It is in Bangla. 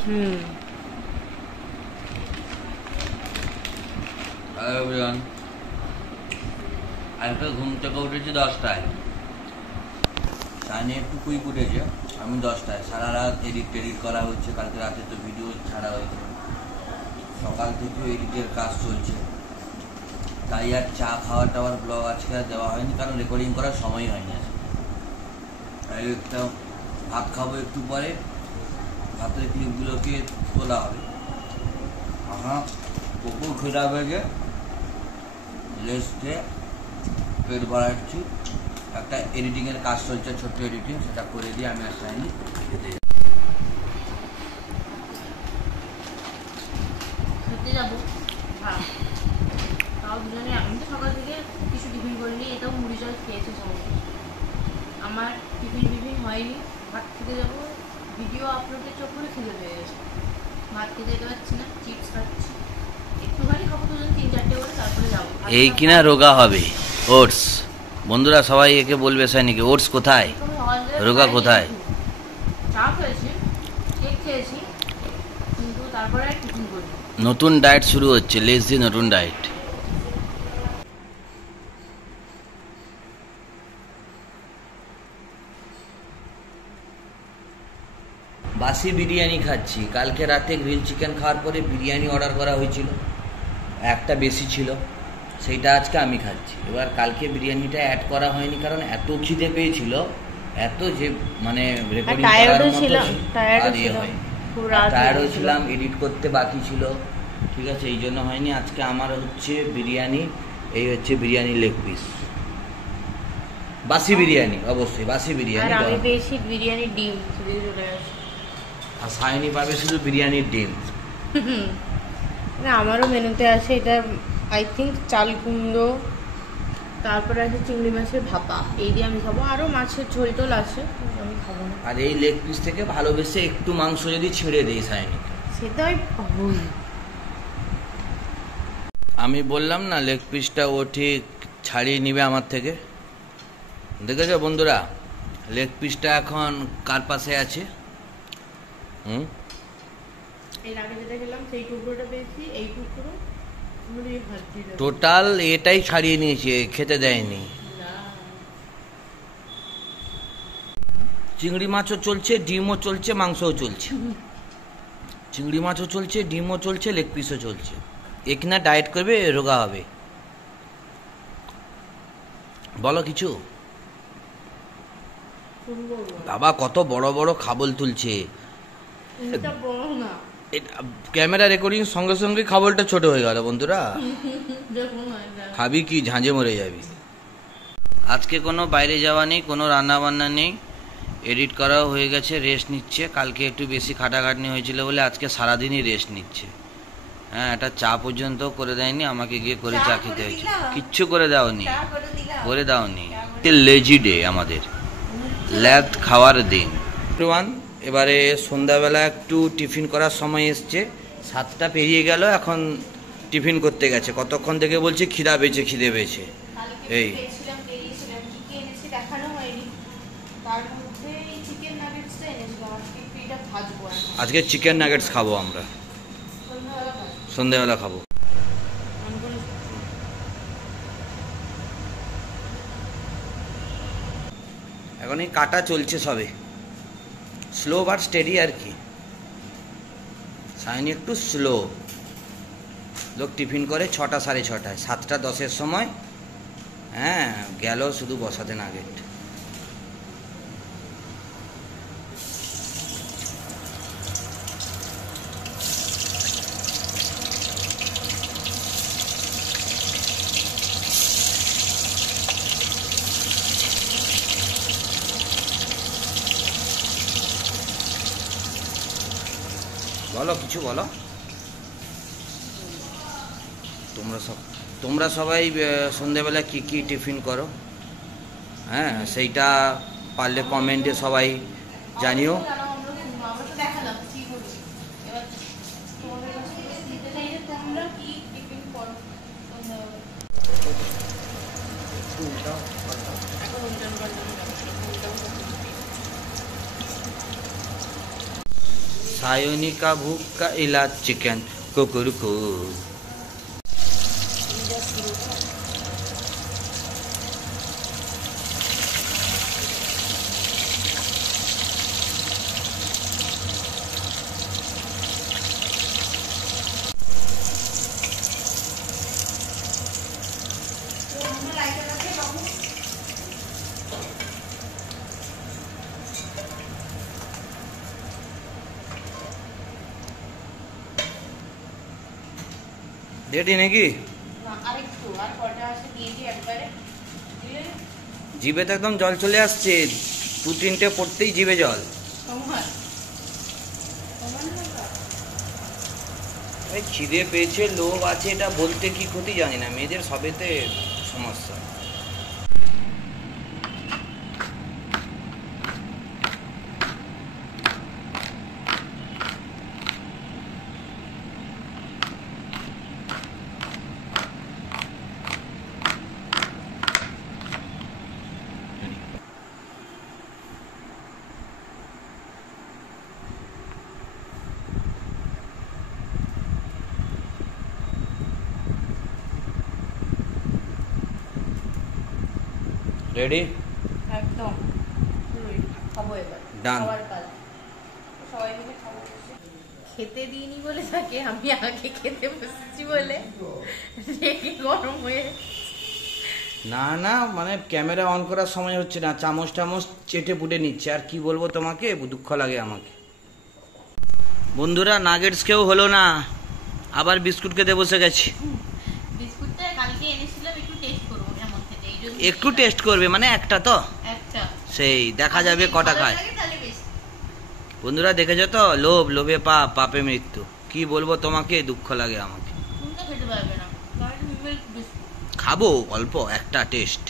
আজকে ঘুম থেকে উঠেছি 10টায়, সাইনি একটু কুইক উঠেছে, আমি 10টায়। সারা রাত এডিট করা হচ্ছে, কালকে রাতে তো ভিডিও ছাড়া হয়েছে, সকাল থেকে এডিটের কাজ চলছে, তাই আর চা খাওয়া টাওয়ার ব্লগ আজকে আর দেওয়া হয়নি, কারণ রেকর্ডিং করার সময় হয়নি আজকে। তাই একটা ভাত খাবো একটু পরে, ভাতের ক্লিপগুলোকে তোলা হবে। আমার কুকুর খিদা বেগে লেস্টে পেট ভরাচ্ছি, একটা এডিটিংয়ের কাজ চলছে, ছোট্ট এডিটিং, সেটা করে দিয়ে আমি আর সাইনি খেতে যাবো। হ্যাঁ, তাও দুজনে, আমি তো সকাল থেকে কিছু টিফিন করিনি, এটাও মুড়ি জল খেয়েছে সমস্ত। আমার টিফিন হয়নি, ভাত খেতে যাবো, ভিডিও আপলোডের চক্করে খিদে পেয়ে গেছে, ভাত খেতে যেতে পারছি না, চিপস খাচ্ছি, একটুখানি খাবো দুজন 3-4টে করে, তারপরে যাবো। এই কিনা রোগা হবে ওটস। বন্ধুরা সবাই একে বলবে সাইনিকে, ওটস কোথায়, রোগা কোথায়? চা খেয়েছি, কেক খেয়েছি, কিন্তু তারপরে আর টিফিন করিনি। নতুন ডায়েট শুরু হচ্ছে, লেস দি নতুন ডায়েট। বাসি বিরিয়ানি খাচ্ছি, কালকে রাতে গ্রিল চিকেন খাওয়ার পরে বিরিয়ানি অর্ডার করা হয়েছিল, একটা বেশি ছিল, সেইটা আজকে আমি খাচ্ছি। এবার কালকে বিরিয়ানিটা অ্যাড করা হয়নি, কারণ এত খিদে পেয়েছিল, এত যে মানে রেকর্ডিং করার মতো আর ইয়ে হয়নি, টায়ার্ডও ছিলাম, এডিট করতে বাকি ছিল, ঠিক আছে, এই জন্য হয়নি। আজকে আমার হচ্ছে বিরিয়ানি, এই হচ্ছে বিরিয়ানি লেগ পিস, বাসি বিরিয়ানি, অবশ্যই বাসি বিরিয়ানি। আর আমি পেয়েছি বিরিয়ানি ডিম, আর সাইনি পাবে শুধু বিরিয়ানির ডিম। না, আমারও মেনুতে আছে এটা, আই থিঙ্ক চাল কুমড়ো, তারপরে আছে চিংড়ি মাছের ভাপা, এই দিয়ে আমি খাবো, আরও মাছের ঝোল টোল আছে, আমি খাবো না। আর এই লেগ পিস থেকে ভালোবেসে একটু মাংস যদি ছেড়ে দেই সাইনি, সেটা আমি পাবোই। আমি বললাম না লেগ পিসটা ও ঠিক ছাড়িয়ে নিবে আমার থেকে। দেখেছো বন্ধুরা, লেগ পিসটা এখন কার পাশে আছে? এর আগে যেটা খেলাম সেই টুকরোটা পেয়েছি, এই টুকরো টোটাল এটাই ছাড়িয়ে নিয়েছে, খেতে দেয়নি। চিংড়ি মাছও চলছে, ডিমও চলছে, মাংসও চলছে, চিংড়ি মাছও চলছে, ডিমও চলছে, লেগ পিসও চলছে। এখানে ডায়েট করবে, রোগা হবে। বলো কিছু। বাবা কত বড় বড় খাবল তুলছে, ক্যামেরা রেকর্ডিং সঙ্গে সঙ্গে খাবলটা ছোট হয়ে গেল। বন্ধুরা খাবি কি, ঝাঁঝে মরে যাবি। আজকে কোনো বাইরে যাওয়া নেই, কোনো রান্না বান্না নেই, এডিট করাও হয়ে গেছে, রেস্ট নিচ্ছে। কালকে একটু বেশি খাটাখাটনি হয়েছিল বলে আজকে সারাদিনই রেস্ট নিচ্ছে। হ্যাঁ, এটা চা পর্যন্ত করে দেয়নি, আমাকে গিয়ে করে চা খেতে হয়েছে। কিচ্ছু করে দাওনি, করে দাওনি। লেজি ডে আমাদের, ল্যাব খাওয়ার দিন। এবারে সন্ধ্যাবেলা একটু টিফিন করার সময় এসছে, 7টা পেরিয়ে গেল, এখন টিফিন করতে গেছে। কতক্ষণ থেকে বলছে খিদা পেয়েছে, খিদে পেয়েছে। এই আজকে চিকেন নাগেটস খাবো আমরা, সন্ধ্যাবেলা খাবো। এখন এই কাটা চলছে সবে, স্লো বাট স্টেডি আর কি। সাইনি একটু স্লো, লোক টিফিন করে 6টা 6:30, 7টা 10-এর সময় হ্যাঁ গেল শুধু বসাতে নাগেট। বলো কিছু বলো। তোমরা সবাই সন্ধ্যেবেলা কি কি টিফিন করো, হ্যাঁ সেইটা পারলে কমেন্টে সবাই জানিও। सायोनिका भूख का इलाज चिकन कुकुरकू। रेडी नाকি জিভে তো একদম জল চলে আসছে, 2-3টে পড়তেই জিভে জল। খিদে পেয়েছে, লোভ আছে, এটা বলতে কি ক্ষতি জানি না, মেয়েদের সবেতে সমস্যা। রেডি একদম খাবো এবার ডান। সবাই মিলে খাবো। খেতে দিইনি বলে তাকে আমি আগে খেতে বসেছি বলে রেগে গরম হয়ে। না না, মানে ক্যামেরা অন করার সময় হচ্ছে না, চামচ টামচ চেটে পুটে নিচ্ছে। আর কি বলবো তোমাকে, দুঃখ লাগে আমাকে। বন্ধুরা নাগেটস কেউ হলো না, আবার বিস্কুট খেতে বসে গেছি। বিস্কুটটা কালকে এনেছিলাম, একটু টেস্ট করবো কেমন খেতে। একটু টেস্ট করবে মানে একটা তো একটা, সেই দেখা যাবে কটা খায়। বন্ধুরা দেখেছো তো, লোভ, লোভে পাপ, পাপে মৃত্যু। কি বলবো তোমাকে, দুঃখ লাগে আমাকে। তুমি তো খেতে পারবে না, খাবো অল্প একটা টেস্ট।